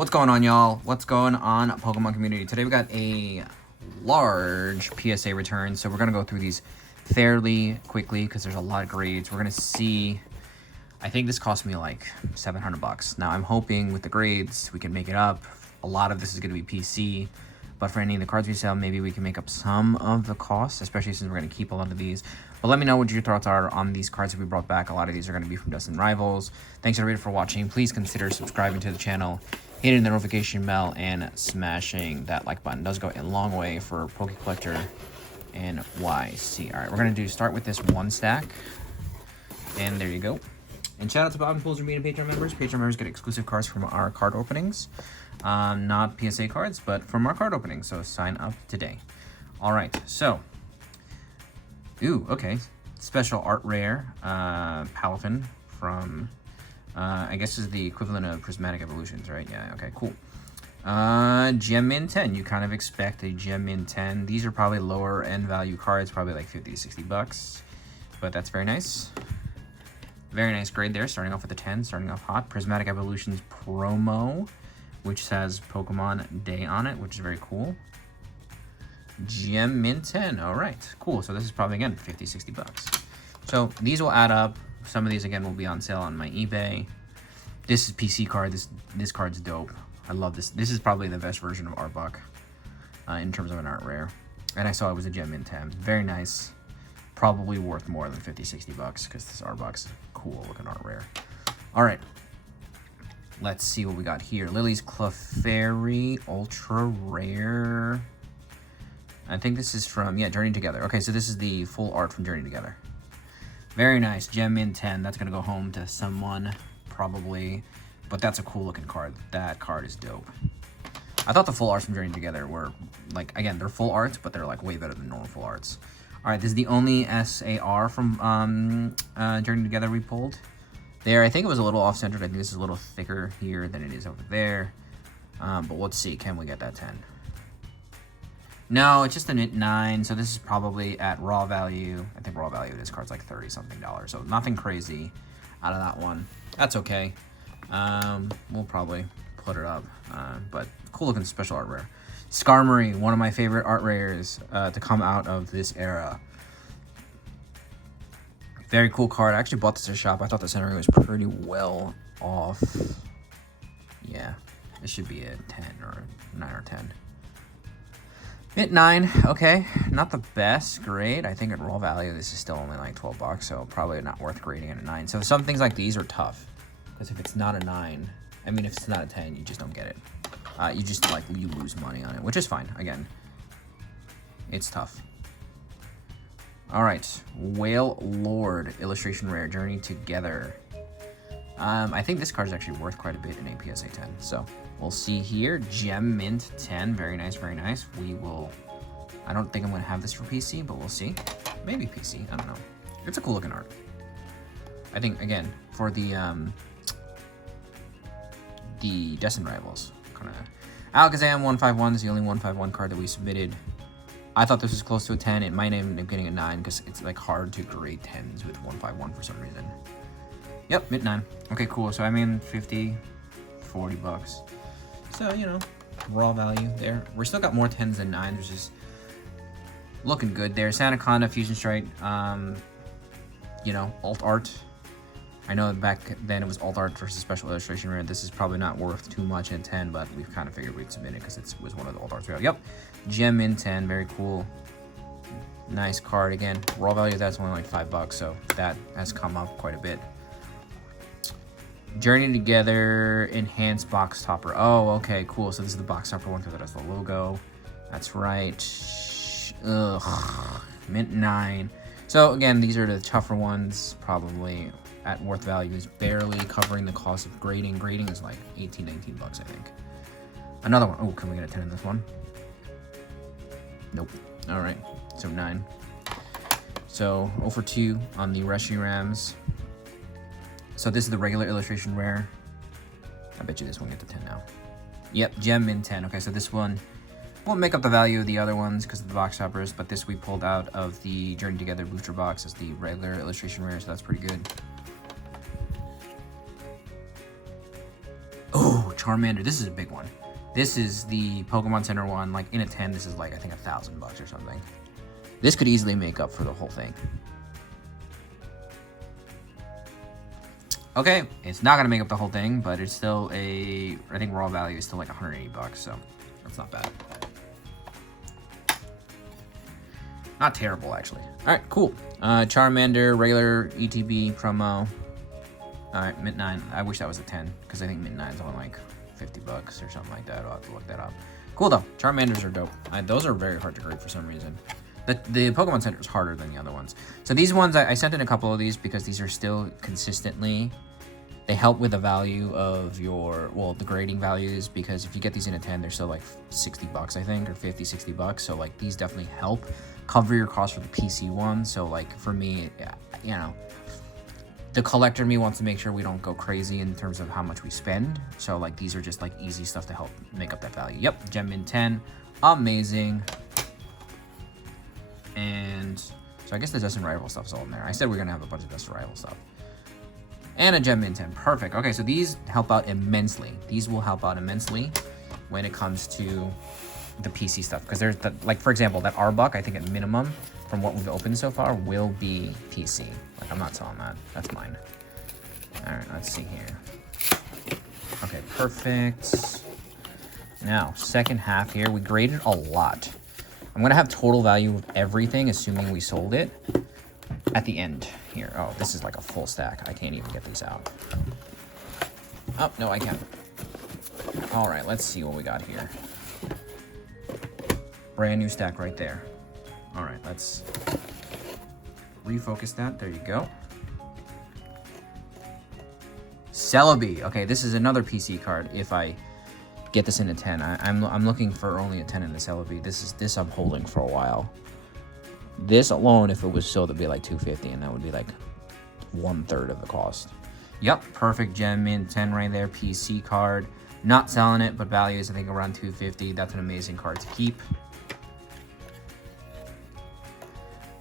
What's going on, y'all? What's going on, Pokemon community? Today we got a large PSA return, so we're going to go through these fairly quickly because there's a lot of grades. We're going to see, I think this cost me like 700 bucks. Now, I'm hoping with the grades we can make it up. A lot of this is going to be PC, but for any of the cards we sell, maybe we can make up some of the costs, especially since we're going to keep a lot of these. But let me know what your thoughts are on these cards that we brought back. A lot of these are going to be from Destined Rivals. Thanks everybody for watching. Please consider subscribing to the channel, hitting the notification bell, and smashing that like button. It does go a long way for Poke Collector and YC. All right, we're going to start with this one stack. And there you go. And shout out to Bob and Pools for being Patreon members. Patreon members get exclusive cards from our card openings. Not PSA cards, but from our card openings. So sign up today. All right, so. Ooh, okay. Special art rare. Palafin from... I guess is the equivalent of Prismatic Evolutions, right? Yeah, okay, cool. Gem Min 10. You kind of expect a Gem Min 10. These are probably lower end value cards, probably like 50 to 60 bucks. But that's very nice. Very nice grade there, starting off with a 10, starting off hot. Prismatic Evolutions promo, which says Pokemon Day on it, which is very cool. Gem Min 10, all right, cool. So this is probably, again, 50, 60 bucks. So these will add up. Some of these, again, will be on sale on my eBay. This is PC card. This card's dope. I love this. This is probably the best version of Arbok in terms of an art rare. And I saw it was a Gem Min 10. Very nice. Probably worth more than 50, 60 bucks because this Arbok's a cool looking art rare. All right. Let's see what we got here. Lily's Clefairy Ultra Rare. I think this is from, yeah, Journey Together. Okay, so this is the full art from Journey Together. Very nice. Gem Min 10. That's going to go home to someone, probably. But that's a cool looking card. That card is dope. I thought the full arts from Journey Together were, like, again, they're full arts, but they're, like, way better than normal full arts. All right, this is the only SAR from Journey Together we pulled. There, I think it was a little off-centered. I think this is a little thicker here than it is over there. But let's see. Can we get that 10? No, it's just a knit 9, so this is probably at raw value. I think raw value of this card's like $30-something, so nothing crazy out of that one. That's okay. We'll probably put it up, but cool looking special art rare. Skarmory, one of my favorite art rares to come out of this era. Very cool card. I actually bought this at a shop. I thought the centering was pretty well off. Yeah, it should be a 10 or 9 or 10. Hit 9, okay, not the best grade. I think at raw value, this is still only like 12 bucks, so probably not worth grading at a 9. So some things like these are tough, because if it's not a 9, I mean, if it's not a 10, you just don't get it. You just, like, you lose money on it, which is fine. Again, it's tough. All right, Whale Lord, illustration rare, Journey Together. I think this card is actually worth quite a bit in a PSA 10, so we'll see here. Gem Mint 10, very nice, very nice. We will, I don't think I'm going to have this for PC, but we'll see. Maybe PC, I don't know. It's a cool looking art. I think, again, for the Destined Rivals. Alakazam 151 is the only 151 card that we submitted. I thought this was close to a 10. It might end up getting a 9 because it's like hard to grade 10s with 151 for some reason. Yep, mid 9. Okay, cool. So I mean 50, 40 bucks. So, you know, raw value there. We're still got more 10s than 9s, which is looking good there. Sandaconda, Fusion Strike, you know, alt art. I know back then it was alt art versus special illustration rare. This is probably not worth too much in 10, but we've kind of figured we'd submit it because it was one of the alt arts. Yep, Gem Min 10, very cool. Nice card again. Raw value, that's only like 5 bucks, so that has come up quite a bit. Journey Together, Enhanced Box Topper. Oh, okay, cool. So this is the box topper one because it has the logo. That's right. Ugh, Mint 9. So again, these are the tougher ones, probably at worth value is barely covering the cost of grading. Grading is like 18, 19 bucks, I think. Another one. Oh, can we get a 10 in this one? Nope. All right, so 9. So 0 for 2 on the Reshiram. So this is the regular illustration rare. I bet you this one gets a 10 now. Yep, Gem Min 10. Okay, so this one won't make up the value of the other ones because of the box toppers, but this we pulled out of the Journey Together booster box as the regular illustration rare, so that's pretty good. Charmander. This is a big one. This is the Pokemon Center one. Like in a 10, this is like I think $1,000 or something. This could easily make up for the whole thing. Okay, it's not gonna make up the whole thing, but it's still I think raw value is still like $180, so that's not bad. Not terrible, actually. All right, cool. Charmander, regular ETB promo. All right, mint 9. I wish that was a 10, because I think mint 9's on like $50 or something like that. I'll have to look that up. Cool though. Charmanders are dope. Those are very hard to grade for some reason. The Pokemon Center is harder than the other ones. So these ones, I sent in a couple of these because these are still consistently, they help with the value of your, well, the grading values, because if you get these in a 10, they're still like $60, I think, or 50, $60. So like these definitely help cover your cost for the PC one. So like for me, you know, the collector in me wants to make sure we don't go crazy in terms of how much we spend. So like these are just like easy stuff to help make up that value. Yep, Gem Mint 10, amazing. And so I guess the Destined Rivals stuff's all in there. I said we're gonna have a bunch of Destined Rivals stuff. And a Gem Mint 10, perfect. Okay, so these help out immensely. These will help out immensely when it comes to the PC stuff. Because there's, like for example, that Arbok, I think at minimum, from what we've opened so far, will be PC. Like I'm not selling that, that's mine. All right, let's see here. Okay, perfect. Now, second half here, we graded a lot. I'm gonna have total value of everything, assuming we sold it, at the end here. Oh, this is like a full stack. I can't even get these out. Oh, no, I can. All right, let's see what we got here. Brand new stack right there. All right, let's refocus that. There you go. Celebi. Okay, this is another PC card. If I get this in a 10, I'm looking for only a 10 in the Celebi. This I'm holding for a while. This alone, if it was sold, it'd be like $250, and that would be like 1/3 of the cost. Yep, perfect Gem Mint 10 right there. PC card. Not selling it, but value is I think around $250. That's an amazing card to keep.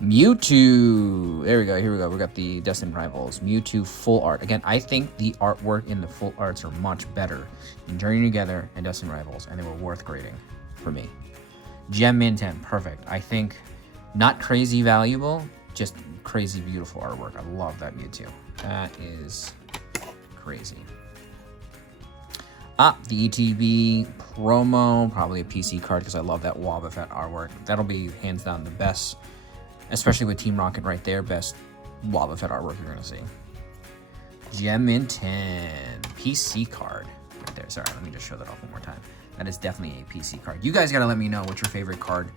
Mewtwo. There we go. Here we go. We got the Destined Rivals. Mewtwo full art. Again, I think the artwork in the full arts are much better in Journey Together and Destined Rivals, and they were worth grading for me. Gem Mint 10. Perfect. I think not crazy valuable, just crazy beautiful artwork. I love that Mewtwo. That is crazy. The ETB promo. Probably a PC card because I love that Wobbuffet artwork. That'll be hands down the best. Especially with Team Rocket right there, best Wobbuffet artwork you're gonna see. Gem Mint 10, PC card right there. Sorry, let me just show that off one more time. That is definitely a PC card. You guys gotta let me know what your favorite card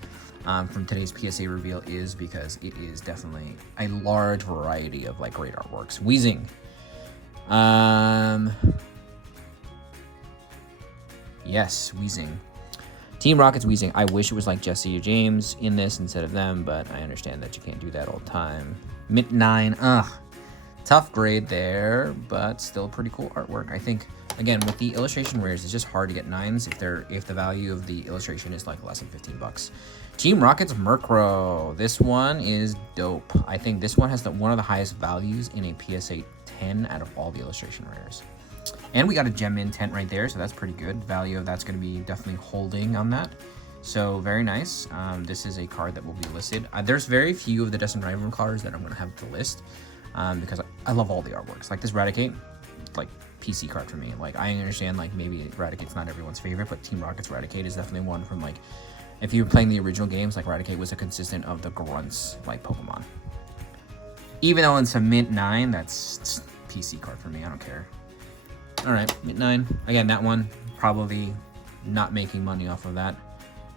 from today's PSA reveal is, because it is definitely a large variety of like great artworks. Weezing. Yes, Weezing. Team Rocket's Weezing. I wish it was like Jesse or James in this instead of them, but I understand that you can't do that all the time. Mint 9, tough grade there, but still pretty cool artwork. I think, again, with the illustration rares, it's just hard to get 9s if the value of the illustration is like less than $15. Team Rocket's Murkrow. This one is dope. I think this one has one of the highest values in a PSA 10 out of all the illustration rares. And we got a Gem Mint 10 right there, so that's pretty good. Value of that's going to be definitely holding on that. So very nice. This is a card that will be listed. There's very few of the Destined Rival cards that I'm going to have to list because I love all the artworks. Like this Raticate, like PC card for me. Like I understand like maybe Raticate's not everyone's favorite, but Team Rocket's Raticate is definitely one from like, if you were playing the original games, like Raticate was a consistent of the grunts like Pokemon. Even though in some Mint 9, that's PC card for me. I don't care. All right, Mint 9. Again, that one, probably not making money off of that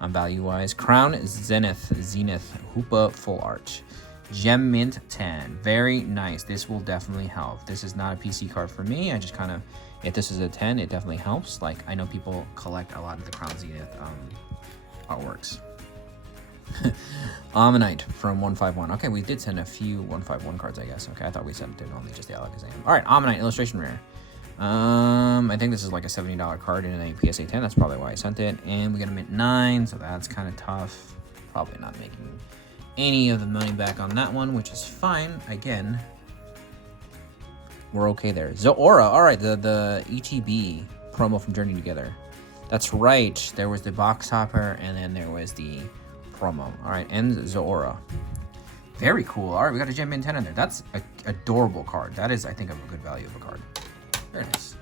value-wise. Crown Zenith, Hoopa Full Art. Gem Mint 10. Very nice. This will definitely help. This is not a PC card for me. I just kind of, if this is a 10, it definitely helps. Like, I know people collect a lot of the Crown Zenith artworks. Ammonite from 151. Okay, we did send a few 151 cards, I guess. Okay, I thought we sent it only just the Alakazam. All right, Ammonite, illustration rare. I think this is like a $70 card in a PSA 10. That's probably why I sent it. And we got a Mint 9, so that's kind of tough. Probably not making any of the money back on that one, which is fine. Again, we're okay there. Zora, all right, the ETB promo from Journey Together. That's right. There was the box topper, and then there was the promo. All right, and Zora. Very cool. All right, we got a Gem Mint 10 in there. That's an adorable card. That is, I think, a good value of a card. Very nice.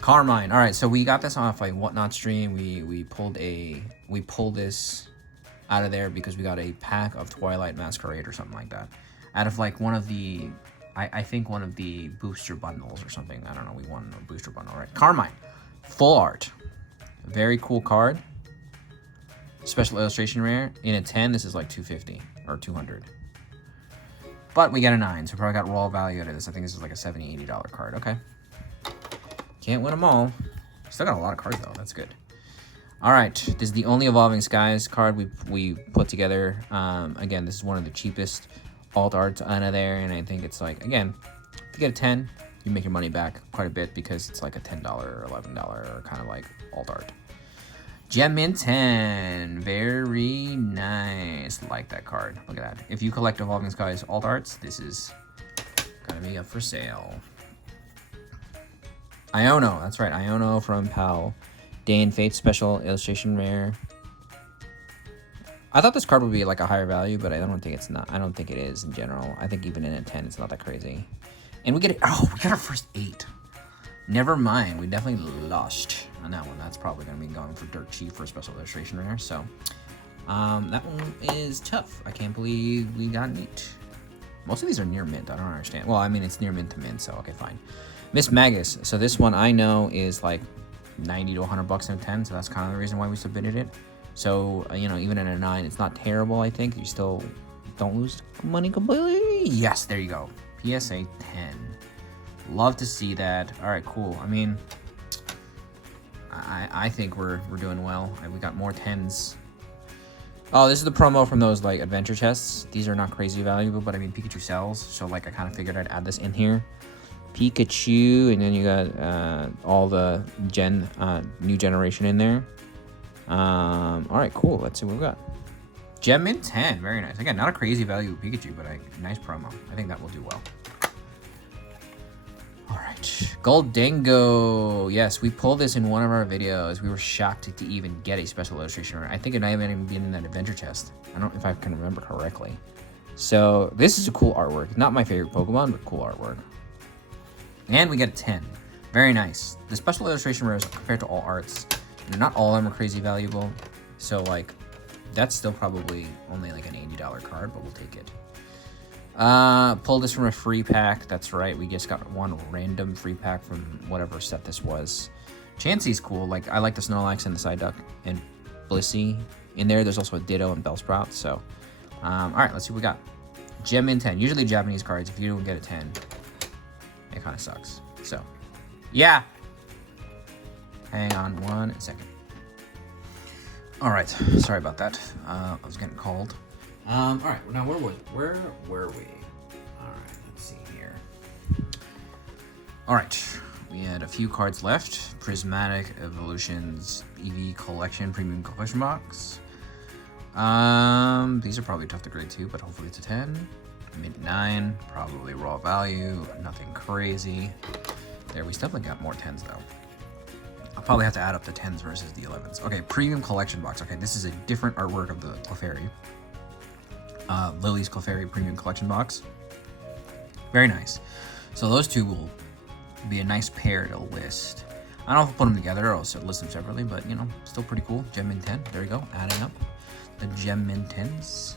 Carmine. All right, so we got this off like Whatnot stream. We pulled this out of there because we got a pack of Twilight Masquerade or something like that. Out of like one of the, I think one of the booster bundles or something. I don't know. We won a booster bundle. All right, Carmine. Full art. Very cool card. Special illustration rare. In a 10, this is like 250 or 200. But we get a 9, so probably got raw value out of this. I think this is like a $70, $80 card. Okay. Can't win them all. Still got a lot of cards though. That's good. All right. This is the only Evolving Skies card we put together. Again, this is one of the cheapest alt arts out of there, and I think it's like, again, if you get a 10, you make your money back quite a bit because it's like a $10 or $11 or kind of like alt art. Gem Mint 10, very nice. Like that card. Look at that. If you collect Evolving Skies alt arts, this is gonna be up for sale. Iono, that's right. Iono from PAL. Day and Fate special illustration rare. I thought this card would be like a higher value, but I don't think it's not. I don't think it is in general. I think even in a 10, it's not that crazy. And we get it. Oh, we got our first 8. Never mind. We definitely lost on that one. That's probably going to be going for dirt cheap for a special illustration rare. So that one is tough. I can't believe we got 8. Most of these are near mint. I don't understand. Well, I mean, it's near mint to mint, so okay, fine. Miss Magus. So this one I know is like 90 to 100 bucks in a 10, so that's kind of the reason why we submitted it. So, you know, even in a 9, it's not terrible, I think. You still don't lose money completely. Yes, there you go. PSA 10. Love to see that. All right, cool. I mean, I think we're doing well. We got more 10s. Oh, this is the promo from those, like, adventure chests. These are not crazy valuable, but I mean, Pikachu sells. So, like, I kind of figured I'd add this in here. Pikachu, and then you got all the new generation in there. All right, cool. Let's see what we got. Gem Mint 10, very nice. Again, not a crazy value of Pikachu, but a nice promo. I think that will do well. All right, Goldango. Yes, we pulled this in one of our videos. We were shocked to even get a special illustration. I think it might have even been in that adventure chest. I don't know if I can remember correctly. So this is a cool artwork. Not my favorite Pokemon, but cool artwork. And we get a 10. Very nice. The special illustration rares compared to all arts, not all of them are crazy valuable. So, like, that's still probably only like an $80 card, but we'll take it. Pulled this from a free pack. That's right. We just got one random free pack from whatever set this was. Chansey's cool. Like, I like the Snorlax and the Psyduck and Blissey in there. There's also a Ditto and Bellsprout. So, all right, let's see what we got. Gem Mint 10. Usually Japanese cards, if you don't get a 10, it kind of sucks. So, yeah. Hang on 1 second. All right, sorry about that. I was getting called. All right, now where were we? All right, let's see here. All right, we had a few cards left. Prismatic Evolutions EV Collection Premium Collection Box. These are probably tough to grade too, but hopefully it's a 10. Mint 9, probably raw value, nothing crazy. There, we definitely got more 10s though. I'll probably have to add up the 10s versus the 11s. Okay, Premium Collection Box. Okay, this is a different artwork of the Clefairy. Lily's Clefairy Premium Collection Box. Very nice. So those two will be a nice pair to list. I don't know if I'll put them together or I'll list them separately, but, you know, still pretty cool. Gem Mint 10. There we go. Adding up the Gem Mint 10s.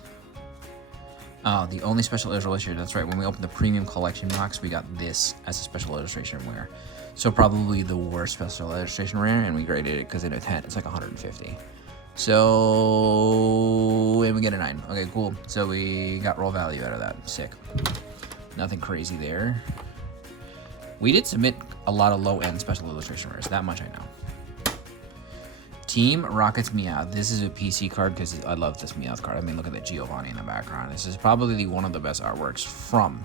The only special illustration, that's right, when we opened the Premium Collection Box, we got this as a special illustration rare. So probably the worst special illustration rare, and we graded it because in a 10, it's like 150. So, and we get a 9. Okay, cool. So we got raw value out of that. Sick. Nothing crazy there. We did submit a lot of low-end special illustration rares. That much I know. Team Rocket's Meowth. This is a PC card because I love this Meowth card. I mean, look at the Giovanni in the background. This is probably one of the best artworks from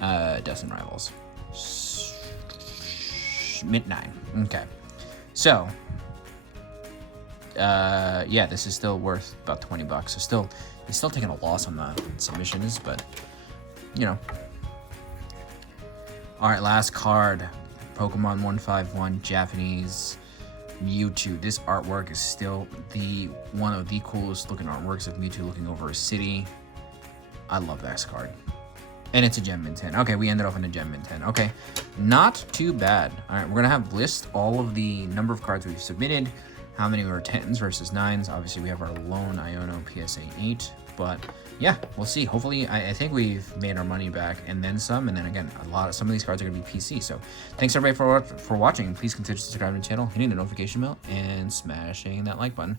Destined Rivals. Mint 9. Okay. So, yeah, this is still worth about 20 bucks. So still, he's still taking a loss on the submissions, but, you know. All right, last card. Pokemon 151 Japanese Mewtwo. This artwork is still one of the coolest looking artworks of Mewtwo looking over a city. I love that card. And it's a Gem Mint 10. Okay, we ended up in a Gem Mint 10. Okay, not too bad. All right, we're gonna have list all of the number of cards we've submitted, how many were 10s versus 9s. Obviously, we have our lone Iono PSA 8, but yeah, we'll see. Hopefully, I think we've made our money back and then some. And then again, some of these cards are gonna be PC. So thanks everybody for watching. Please consider subscribing to the channel, hitting the notification bell, and smashing that like button.